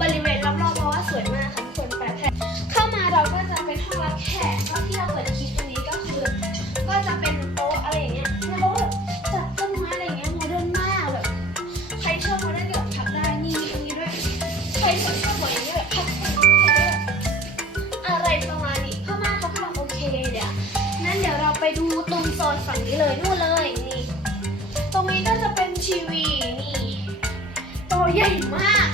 บริเวณรอบๆเพราะว่าสวยมากค่ะคนไปแพรเข้ามาเราก็จะเป็นห้องรับแขกก็ที่เราเปิดคลิปตรงนี้ก็คือ ก็จะเป็นโต๊ะอะไรอย่างเงี้ยแล้วก็จัดต้นไม้อะไรอย่างเงี้ยโมเดิร์นมากแบบใครชอบโมเดิร์นก็พักได้นี่ตรงนี้ด้วยใครชอบชอบแบบนี้แบบพักตรงนี้ได้แบบอะไรประมาณนี้พ่อมาเขาก็แบบโอเคเดี๋ยวนั้นเดี๋ยวเราไปดูตรงโซนฝั่งนี้เลยนู่นเลยนี่ตรงนี้ก็จะเป็นทีวีนี่โตใหญ่มาก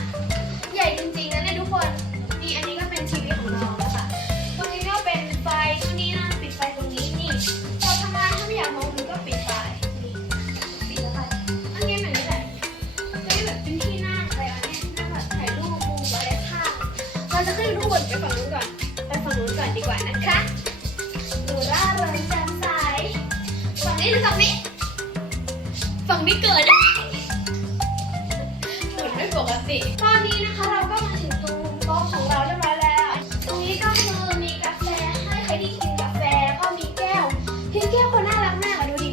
นไปฝั่งนู้นก่อน ไปฝั่งนู้นก่อนดีกว่านะคะดูร่าเริงแจ่มใสฝั่งนี้หรือฝั่งนี้ ฝั่งนี้เกิดได้เหมือนไม่ปกติ ตอนนี้นะคะเราก็มาถึงตรงโต๊ะของเราเรียบร้อยแล้ว ตรงนี้ก็คือมีกาแฟให้ใครที่กินกาแฟก็มีแก้ว พี่แก้วคนน่ารักมากอะดูดิ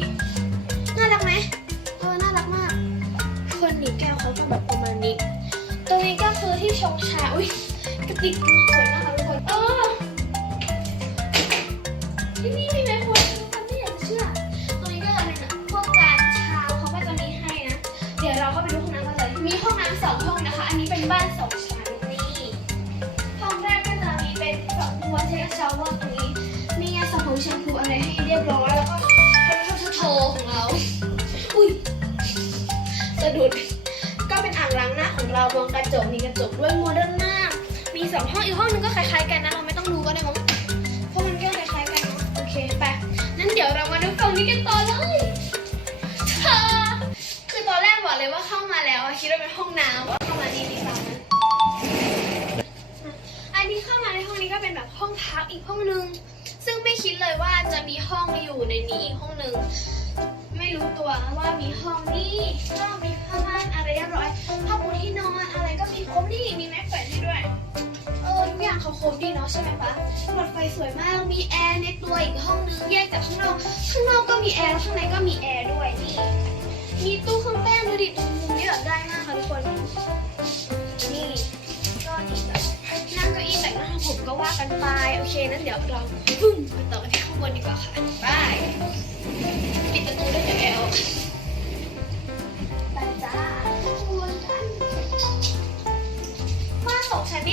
น่ารักไหมเออ น่ารักมาก คนนี้แก้วเขาก็แบบประมาณนี้ ตรงนี้ก็คือที่ชงชา อุ้ย ติกสวยมากค่ะทุกคน เออ ที่นี่มีไหมคนทุกคนไม่อยากจะเชื่อ ตรงนี้ก็จะเป็นพวกการชาเขาก็จะมีให้นะ เดี๋ยวเราก็ไปดูห้องน้ำกันเลย มีห้องน้ำสองห้องนะคะ อันนี้เป็นบ้านสองชั้นนี่ ห้องแรกก็จะมีเป็นฝักบัวเช็คชาวเวอร์ตรงนี้ มียาสระผมแชมพูอะไรให้เรียบร้อยแล้วก็โทโทของเรา อุ้ยสะดุดก็เป็นอ่างล้างหน้าของเรามองกระจกมีกระจกด้วยโมเดิร์นมาก มีสองห้องอีกห้องนึงก็คล้ายๆกันนะเราไม่ต้องดูก็ได้มั้งเพราะมันก็คล้ายๆกันเนอะโอเคไปนั่นเดี๋ยวเรามาดูฝั่งนี้กันต่อเลยเธอคือตอนแรกบอกเลยว่าเข้ามาแล้วอะคิดว่าเป็นห้องน้ำว่าเข้ามานี่ดีกว่านะอันนี้เข้ามาในห้องนี้ก็เป็นแบบห้องพักอีกห้องนึง ซึ่งไม่คิดเลยว่าจะมีห้องอยู่ในนี้อีกห้องนึง ไม่รู้ตัวว่ามีห้องนี้ก็มีผ้าม่านอะไรเรียบร้อยผ้าปูที่นอนอะไรก็มีครบนี่มีแม็กแขวนให้ด้วยางเขาครบดีเนาะใช่ไหมปะหลอดไฟสวยมาก มีแอร์ในตัวอีกห้องนึงแยกจากข้างนอก ข้างนอกก็มีแอร์ข้างในก็มีแอร์ด้วยนี่ มีตู้เครื่องแป้งดูดิตรงมุมนี้แบบได้มากค่ะทุกคน นี่ก็นี่แบบนั่งเก้าอี้แต่งหน้าทำผมก็ว่ากันไป โอเคนั้นเดี๋ยวเราพึ่งไปต่อที่ข้างบนดีกว่าค่ะบายปิดประตูด้วยเดี๋ยวแอล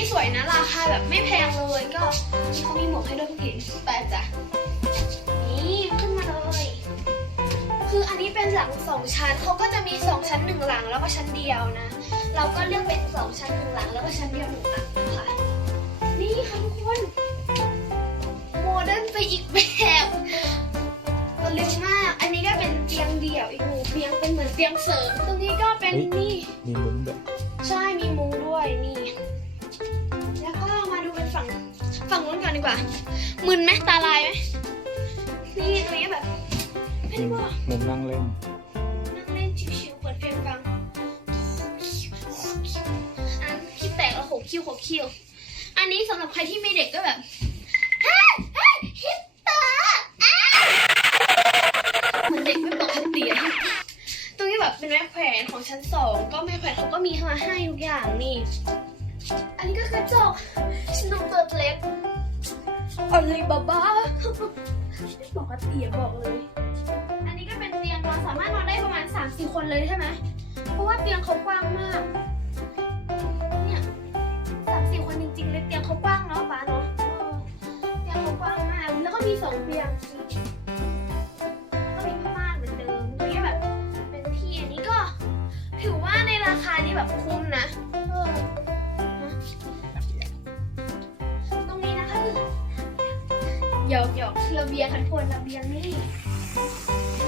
นนี่สวยนะราคาแบบไม่แพงเลยก็นี่เขามีหมวกให้ด้วยทุกทีไปจ้ะนี่ขึ้นมาเลยคืออันนี้เป็นหลังสองชั้นเขาก็จะมีสองชั้นหนึ่งหลังแล้วก็ชั้นเดียวนะ เราก็เลือกเป็นสองชั้นหนึ่งหลังแล้วก็ชั้นเดียวหนึ่งหลังค่ะนี่ค่ะทุกคนโมเดิร์นไปอีกแบบมันลึกมาก อันนี้ก็เป็นเตียงเดี่ยวอีกหนึ่งเตียงเป็นเหมือนเตียงเสริมตรงนี้ก็เป็นนี่มีมุ้งแบบใช่มีมุ้งด้วยนี่ ฝั่งฝั่งนู้นก่อนดีกว่า มึนไหมตาลายไหมนี่ตรงนี้แบบเป็นมุมว่ามุมนั่งเล่นนั่งเล่นชิวๆเปิดเพลงฟังอันที่แตกแล้วหกคิ้วหกคิ้วอันนี้สำหรับใครที่มีเด็กก็แบบเฮ้ยเฮ้ยฮิปเตอร์อ้าเหมือนเด็กไม่ปกติอะตรงนี้แบบเป็นแม่แขวนของชั้นสองก็แม่แขวนเขาก็มีมาให้ทุกอย่างนี่ อันนี้ก็กระจก ฉันต้องเปิดเล็บอะไรบ้าบ้าปกติอะบอกเลย อันนี้ก็เป็นเตียงนอนสามารถนอนได้ประมาณ3-4คนเลยใช่ไหม เพราะว่าเตียงเขากว้างมาก เนี่ยสามสี่คนจริงๆเลยเตียงเขากว้างเนาะป้าเนาะเออเตียงเขากว้างมาก แล้วก็มีสองเตียง ระเบียงคันพวนระเบียงนี่ตรง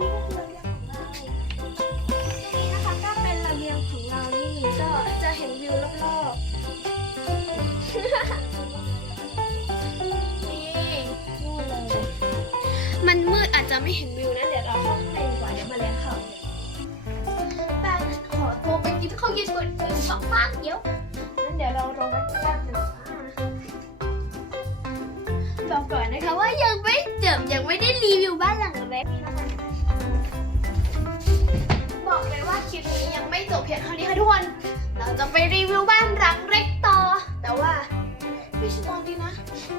นี้ก็คือระเบียงของเราตรงนี้นะคะก็เป็นระเบียงของเรานี่ก็จะเห็นวิวรอบๆมีงูเลยมันมืดอาจจะไม่เห็นวิวนะเดี๋ยวเราเข้าข้างในดีกว่าเดี๋ยวมาเลี้ยงเขาแต่ขอตัวไปกินข้าวเย็นก่อนสองบ้านเดี๋ยวงั้นเดี๋ยวเรารอไป๊บหนึงอ่า บอกก่อนนะคะว่ายังไม่เจอมยังไม่ได้รีวิวบ้านหลังเล็กนะคะบอกเลยว่าคลิปนี้ยังไม่จบเพียงเท่านี้ค่ะทุกคน เราจะไปรีวิวบ้านหลังเล็กต่อ แต่ว่าพี่ชิตอนดีนะ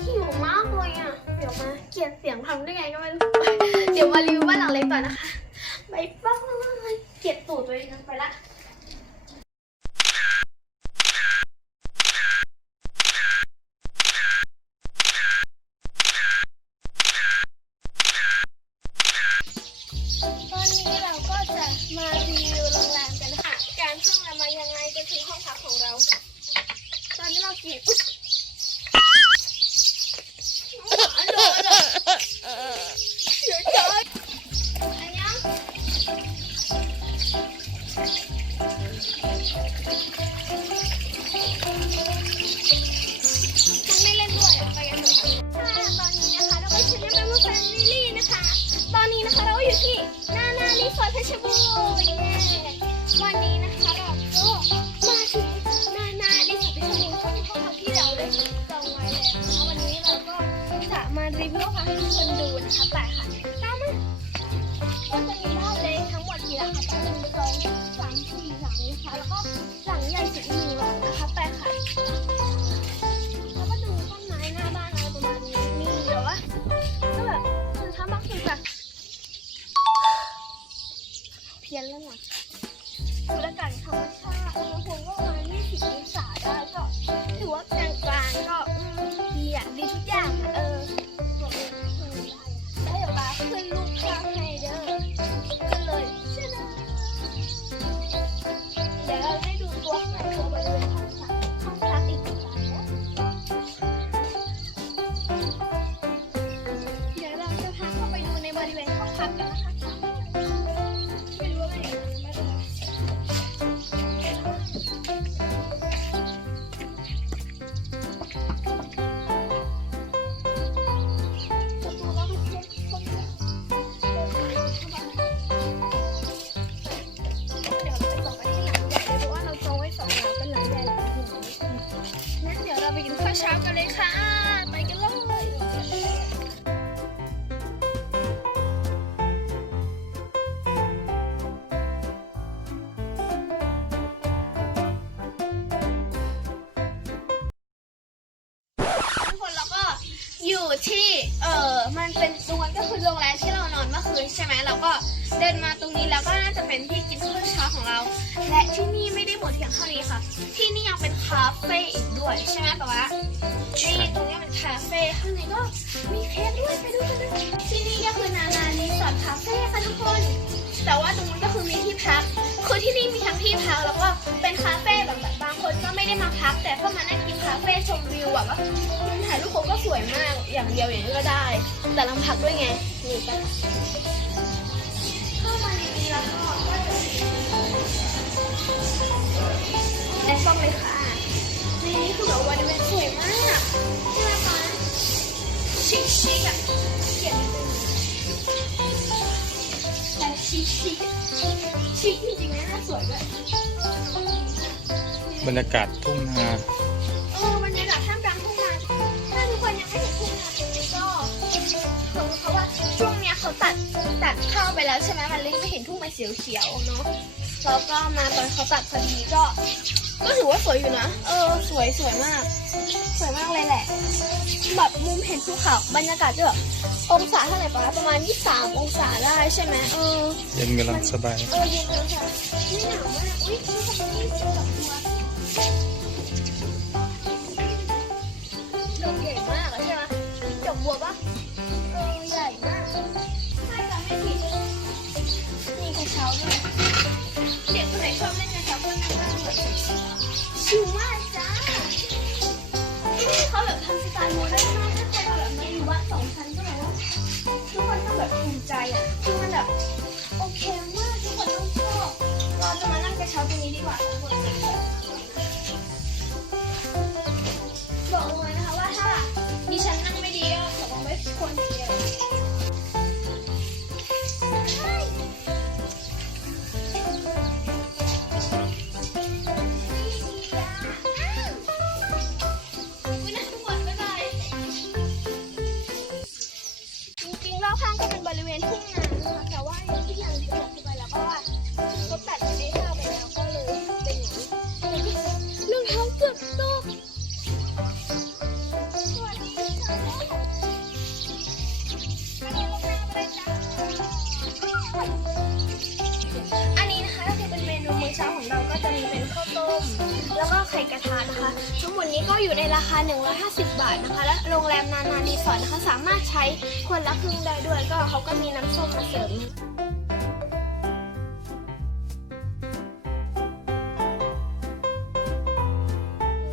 หิวมากเลยอะ เดี๋ยวมาเกลียดเสียงทำได้ไงก็ไม่รู้ เดี๋ยวมารีวิวบ้านหลังเล็กต่อนะคะบายบายเกลียดตูดตัวเองไปละ กันเถอะค่ะตอนนี้นะคะเราก็ชื่อเรียกว่าแฟนลิลี่นะคะตอนนี้นะคะเราก็อยู่ที่นานารีสอร์ทเพชรบูรณ์ สองสามสี่หลังนะคะแล้วก็หลังใหญ่สุดอีกหนึ่งหลังนะคะไปค่ะแล้วก็ดูต้นไม้หน้าบ้านอะไรประมาณนี้นี่เดี๋ยวว่าก็แบบคือทำบ้างทีแบบเพี้ยนแล้วนะบ Tschüss. ที่เออมันเป็นตรงนั้นก็คือโรงแรมที่เรานอนเมื่อคืนใช่ไหมเราก็เดินมาตรงนี้แล้วก็น่าจะเป็นที่กินข้าวเช้าของเรา และที่นี่ไม่ได้หมดเพียงเท่านี้ค่ะ ที่นี่ยังเป็นคาเฟ่อีกด้วยใช่ไหมป๊าป๊านี่ตรงนี้เป็นคาเฟ่ข้างในก็มีเค้กด้วยไปดูกันเลยที่นี่ก็คือนานารีสอร์ทคาเฟ่ค่ะทุกคน แต่ว่าตรงนู้นก็คือมีที่พักคือที่นี่มีทั้งที่พักแล้วก็เป็นคาเฟ่แบบ คนก็ไม่ได้มาพักแต่ก็มานั่งกินคาเฟ่ชมวิวแบบว่าถ่ายรูปเขาก็สวยมากอย่างเดียวอย่างนี้ก็ได้ แต่ลำพักด้วยไงนี่กันเข้ามาในนี้แล้วก็ก็จะแอปส้มเลยค่ะในนี้คือแบบวันเป็นสวยมากใช่ไหมคะชิคชิคอะเขียนแต่ชิคชิคชิคจริงๆนะน่าสวยด้วย บรรยากาศทุ่งนาเออบรรยากาศท่ามกลางทุ่งนาถ้าทุกคนยังไม่เห็นทุ่งนาตรงนี้ก็คือเพราะว่าช่วงเนี้ยเขาตัดตัดเข้าไปแล้วใช่ไหมมันเลยไม่เห็นทุ่งมันเขียวๆเนาะแล้วก็มาตอนเขาตัดพอดีก็ ก็ถือว่าสวยอยู่นะ เออ สวยสวยมาก สวยมากเลยแหละ แบบมุมเห็นภูเขาบรรยากาศจะแบบองศาเท่าไหร่ปะประมาณ 23 องศาได้ใช่ไหมเออ เย็นกำลังสบาย เออเย็นเลยค่ะไม่หนาวมากอุ้ยำสไตล์โมเดิร์นมากถ้าใครมาแบบมาอยู่บ้านสองชั้นก็แบบว่าทุกคนต้องแบบภูมิใจอะคือมันแบบโอเคมากทุกคนต้องชอบเราจะมานั่งกระเช้าตรงนี้ดีกว่า นี้ก็อยู่ในราคา 150 บาทนะคะ และโรงแรมนานารีสอร์ทนะคะสามารถใช้คนละครึ่งได้ด้วย ก็เขาก็มีน้ำส้มมาเสริม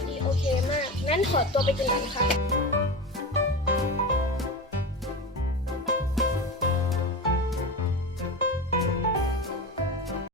ดีโอเคมาก งั้นขอตัวไปกินก่อนนะคะ